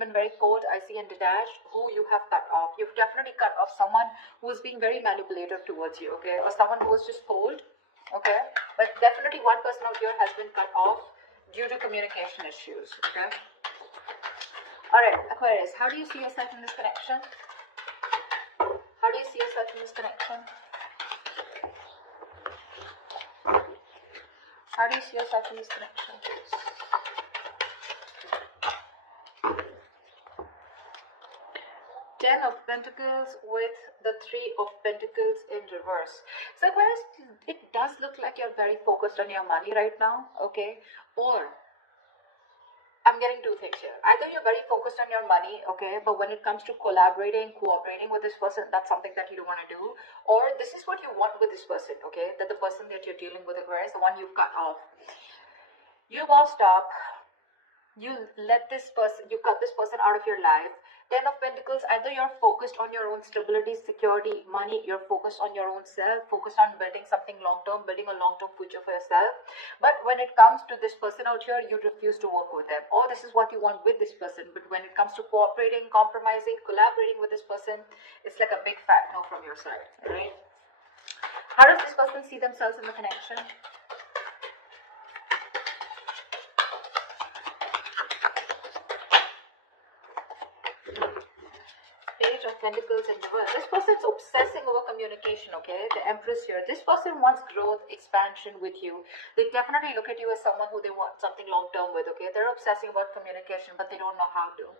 been very cold, I see, and detached, who you have cut off. You've definitely cut off someone who's being very manipulative towards you, okay? Or someone who is just cold, okay? But definitely one person out here has been cut off due to communication issues, okay? Alright, Aquarius, how do you see yourself in this connection? How do you see yourself in this connection? How do you see yourself in this connection? Ten of Pentacles with the Three of Pentacles in reverse. So Aquarius, it does look like you're very focused on your money right now, okay? Or I'm getting two things here. Either you're very focused on your money, okay, but when it comes to collaborating, cooperating with this person, that's something that you don't want to do. Or this is what you want with this person, okay, that the person that you're dealing with, Aquarius, the one you've cut off, you will stop. You let this person, you cut this person out of your life. Ten of Pentacles, either you're focused on your own stability, security, money, you're focused on your own self, focused on building something long-term, building a long-term future for yourself. But when it comes to this person out here, you refuse to work with them. Or this is what you want with this person. But when it comes to cooperating, compromising, collaborating with this person, it's like a big fat no from your side, right? How does this person see themselves in the connection? Of Pentacles in reverse. This person's obsessing over communication, okay? The Empress here. This person wants growth, expansion with you. They definitely look at you as someone who they want something long-term with, okay? They're obsessing about communication, but they don't know how to.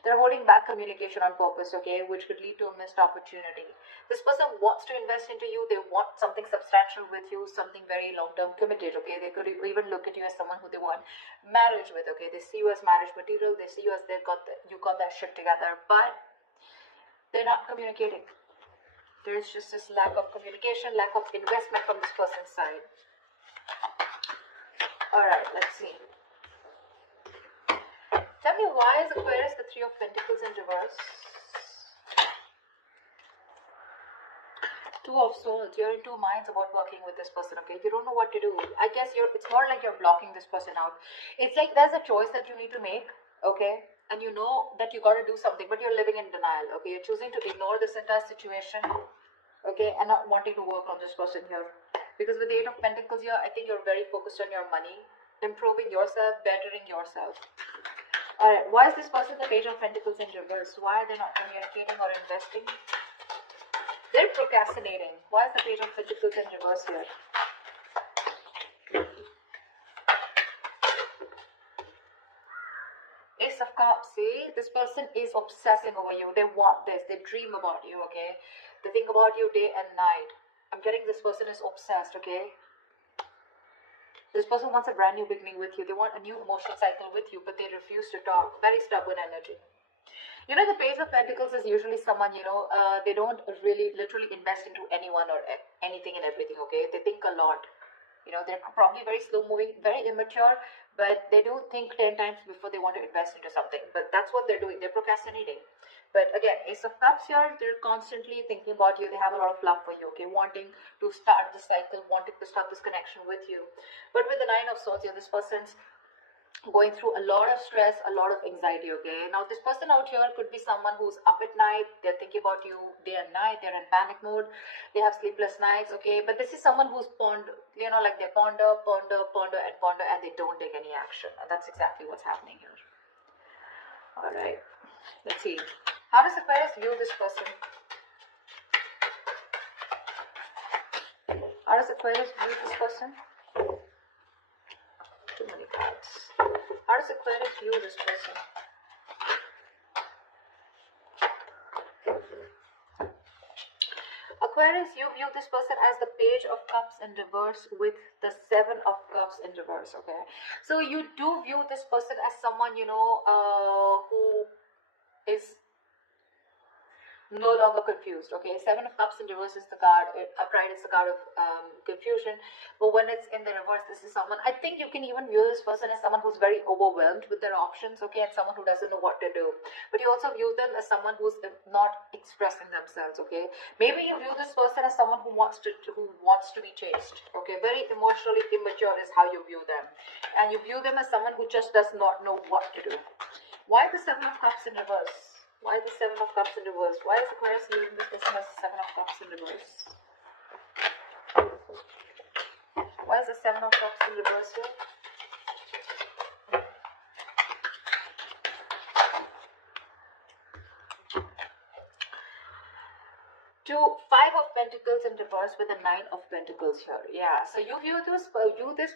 They're holding back communication on purpose, okay? Which could lead to a missed opportunity. This person wants to invest into you. They want something substantial with you, something very long-term committed, okay? They could even look at you as someone who they want marriage with, okay? They see you as marriage material. They see you as you got that shit together, but they're not communicating. There's just this lack of communication, lack of investment from this person's side. Alright, let's see. Tell me, why is Aquarius the Three of Pentacles in reverse? Two of Swords. You're in two minds about working with this person, okay? You don't know what to do. I guess it's more like you're blocking this person out. It's like there's a choice that you need to make, okay? And you know that you got to do something, but you're living in denial, okay? You're choosing to ignore this entire situation, okay? And not wanting to work on this person here. Because with the Eight of Pentacles here, I think you're very focused on your money, improving yourself, bettering yourself. Alright, why is this person the Page of Pentacles in reverse? Why are they not communicating or investing? They're procrastinating. Why is the Page of Pentacles in reverse here? Ace of Cups, see? This person is obsessing over you. They want this. They dream about you, okay? They think about you day and night. I'm getting this person is obsessed, okay? This person wants a brand new beginning with you. They want a new emotional cycle with you, but they refuse to talk. Very stubborn energy. You know, the Page of Pentacles is usually someone, you know, they don't really literally invest into anyone or anything and everything, okay? They think a lot. You know, they're probably very slow moving, very immature, but they do think 10 times before they want to invest into something. But that's what they're doing. They're procrastinating. But again, Ace of Cups here, they're constantly thinking about you. They have a lot of love for you, okay? Wanting to start the cycle, wanting to start this connection with you. But with the Nine of Swords here, this person's going through a lot of stress, a lot of anxiety, okay? Now, this person out here could be someone who's up at night. They're thinking about you day and night. They're in panic mode. They have sleepless nights, okay? But this is someone who's you know, like they ponder, and they don't take any action. And that's exactly what's happening here. All right. Let's see. How does Aquarius view this person? How does Aquarius view this person? Too many cards. How does Aquarius view this person? Aquarius, you view this person as the Page of Cups in reverse with the Seven of Cups in reverse, okay? So you do view this person as someone, you know, who is no longer confused, okay? Seven of Cups in reverse is the card, upright is the card of confusion, but when it's in the reverse, this is someone, I think you can even view this person as someone who's very overwhelmed with their options, okay, and someone who doesn't know what to do. But you also view them as someone who's not expressing themselves, okay? Maybe you view this person as someone who wants to be chased, okay? Very emotionally immature is how you view them. And you view them as someone who just does not know what to do. Why the Seven of Cups in reverse? Why the Seven of Cups in reverse? Why is Aquarius leaving this person as the Seven of Cups in reverse? Why is the Seven of Cups in reverse here? To Five of Pentacles in reverse with a Nine of Pentacles here. Yeah, so you view this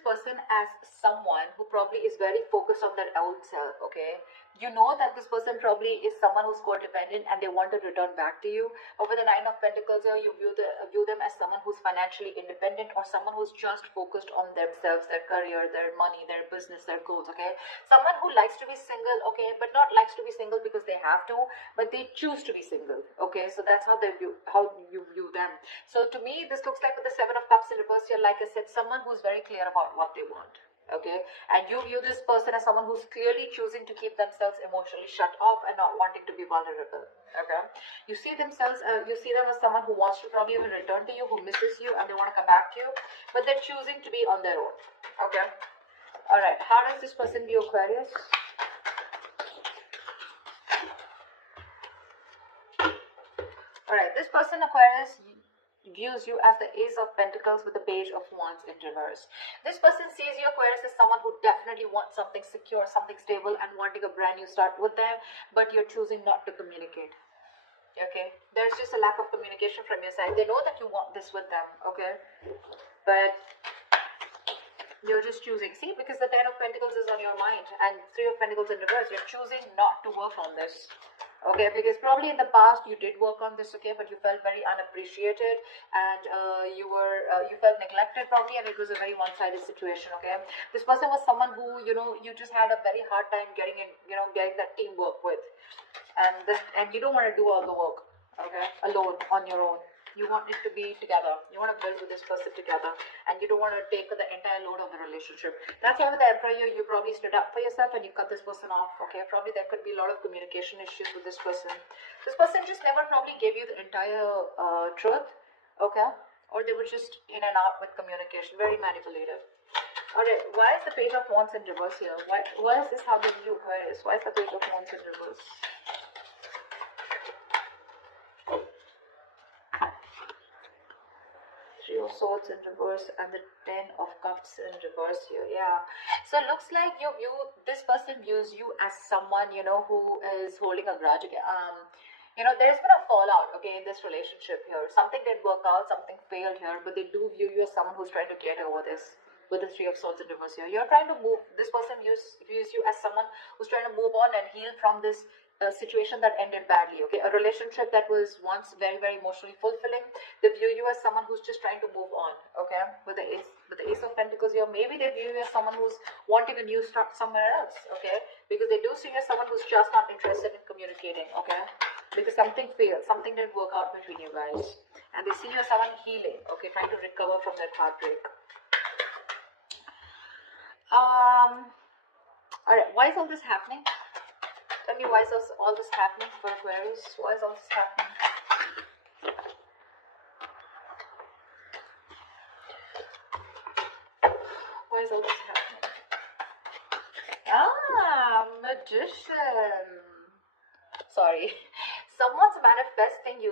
person as someone who probably is very focused on their own self, okay? You know that this person probably is someone who's codependent and they want to return back to you. Over the Nine of Pentacles here, you view them as someone who's financially independent or someone who's just focused on themselves, their career, their money, their business, their goals, okay? Someone who likes to be single, okay, but not likes to be single because they have to, but they choose to be single, okay? So that's how you view them. So to me, this looks like with the Seven of Cups in reverse here, like I said, someone who's very clear about what they want. Okay, and you view this person as someone who's clearly choosing to keep themselves emotionally shut off and not wanting to be vulnerable. Okay, you see them as someone who wants to probably even return to you, who misses you, and they want to come back to you, but they're choosing to be on their own. Okay, all right. How does this person view Aquarius? All right, this person Aquarius views you as the Ace of Pentacles with the Page of Wands in reverse. This person sees you, Aquarius, as someone who definitely wants something secure, something stable, and wanting a brand new start with them, but you're choosing not to communicate. Okay, there's just a lack of communication from your side. They know that you want this with them, okay, but you're just choosing. See, because the Ten of Pentacles is on your mind and Three of Pentacles in reverse, you're choosing not to work on this. Okay, because probably in the past you did work on this, okay, but you felt very unappreciated and you felt neglected probably, and it was a very one-sided situation. Okay, this person was someone who you just had a very hard time getting that teamwork with, and you don't want to do all the work, okay, alone on your own. You want it to be together. You want to build with this person together, and you don't want to take the entire load of the relationship. That's why with the Emperor, you probably stood up for yourself and you cut this person off. Okay, probably there could be a lot of communication issues with this person. This person just never probably gave you the entire truth. Okay, or they were just in and out with communication, very manipulative. Alright, why is the Page of Wands in reverse here? Why is this how they view Aquarius? Why is the Page of Wands in reverse? Three of Swords in reverse and the Ten of Cups in reverse here. Yeah, so it looks like this person views you as someone who is holding a grudge. There's been a fallout, okay, in this relationship here. Something didn't work out, something failed here, but they do view you as someone who's trying to get over this. With the Three of Swords in reverse here, you're trying to move. This person views you as someone who's trying to move on and heal from this situation that ended badly. Okay, a relationship that was once very, very emotionally fulfilling. They view you as someone who's just trying to move on. Okay, with the Ace of Pentacles here, maybe they view you as someone who's wanting a new start somewhere else. Okay, because they do see you as someone who's just not interested in communicating. Okay, because something failed, something didn't work out between you guys, and they see you as someone healing. Okay, trying to recover from that heartbreak. Alright, why is all this happening? Tell me, why is all this happening for Aquarius? Why is all this happening? Why is all this happening? Magician. Sorry. Someone's manifesting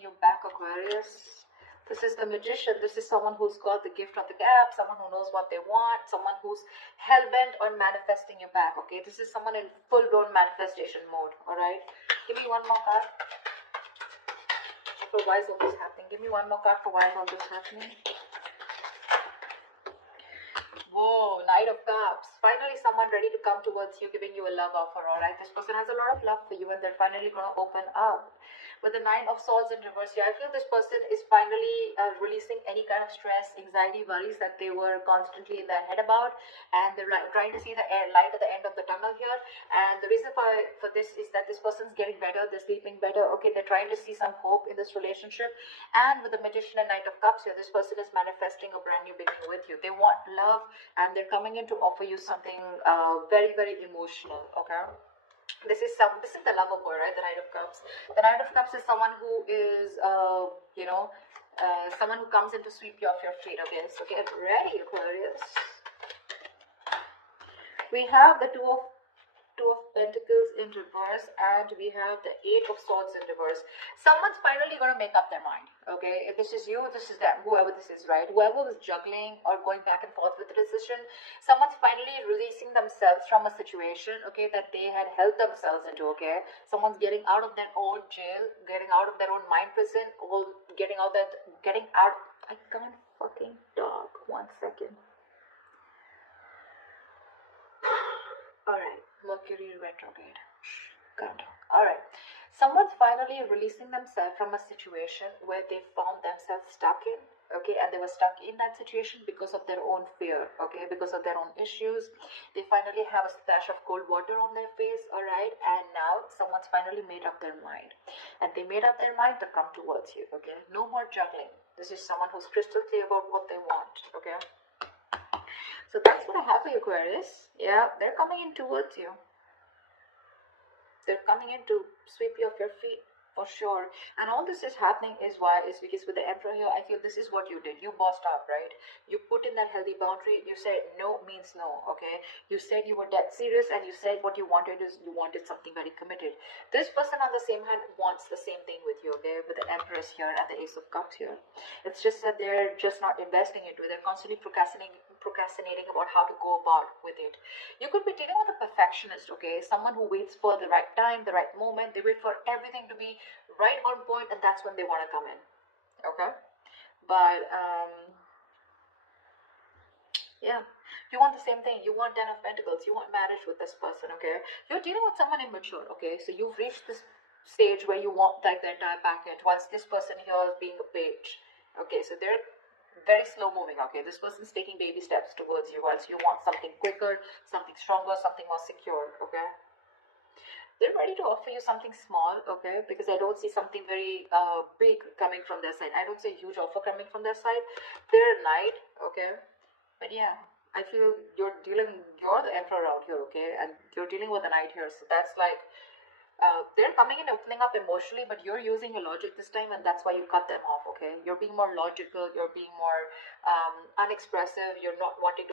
you back, Aquarius. This is the Magician. This is someone who's got the gift of the gap, someone who knows what they want, someone who's hell-bent on manifesting you back, okay? This is someone in full-blown manifestation mode, alright? Give me one more card for why is all this happening. Give me one more card for why is all this happening. Whoa, Knight of Cups. Finally, someone ready to come towards you, giving you a love offer, alright? This person has a lot of love for you and they're finally going to open up. With the Nine of Swords in reverse here, I feel this person is finally releasing any kind of stress, anxiety, worries that they were constantly in their head about, and they're trying to see the light at the end of the tunnel here. And the reason for this is that this person's getting better, they're sleeping better, okay, they're trying to see some hope in this relationship. And with the Magician and Knight of Cups here, this person is manifesting a brand new beginning with you. They want love and they're coming in to offer you something very, very emotional, okay? This is the lover boy, right? The Knight of Cups. The Knight of Cups is someone who is, someone who comes in to sweep you off your feet. Okay, so get ready, Aquarius. We have the Two Two of Pentacles in reverse, and we have the Eight of Swords in reverse. Someone's finally going to make up their mind, okay? If this is you, this is them, whoever this is, right? Whoever was juggling or going back and forth with the decision, someone's finally releasing themselves from a situation, okay, that they had held themselves into, okay? Someone's getting out of their own jail, getting out of their own mind prison, or getting out. I can't fucking talk. 1 second. Alright, Mercury retrograde. Calm down. Alright. Someone's finally releasing themselves from a situation where they found themselves stuck in, okay, and they were stuck in that situation because of their own fear, okay, because of their own issues. They finally have a splash of cold water on their face, alright, and now someone's finally made up their mind. And they made up their mind to come towards you, okay. No more juggling. This is someone who's crystal clear about what they want, okay. So that's what I have for you, Aquarius. Yeah, they're coming in towards you. They're coming in to sweep you off your feet, for sure. And all this is happening is because with the Emperor here, I feel this is what you did. You bossed up, right? You put in that healthy boundary. You said no means no, okay? You said you were dead serious, and you said what you wanted is you wanted something very committed. This person on the same hand wants the same thing with you, okay? With the Empress here and the Ace of Cups here. It's just that they're just not investing into it. They're constantly procrastinating about how to go about with it. You could be dealing with a perfectionist, okay? Someone who waits for the right time, the right moment. They wait for everything to be right on point, and that's when they want to come in, okay? But yeah, you want the same thing. You want 10 of Pentacles. You want marriage with this person, okay? You're dealing with someone immature, okay? So you've reached this stage where you want like the entire package. Once this person here is being a page, okay? So they're very slow moving, okay? This person's taking baby steps towards you, whilst you want something quicker, something stronger, something more secure, okay? They're ready to offer you something small, okay? Because I don't see something very big coming from their side. I don't see a huge offer coming from their side. They're a knight, okay? But yeah, I feel you're the emperor out here, okay? And you're dealing with a knight here. So that's like, they're coming in opening up emotionally, but you're using your logic this time, and that's why you cut them off, okay? You're being more logical. You're being more unexpressive. You're not wanting to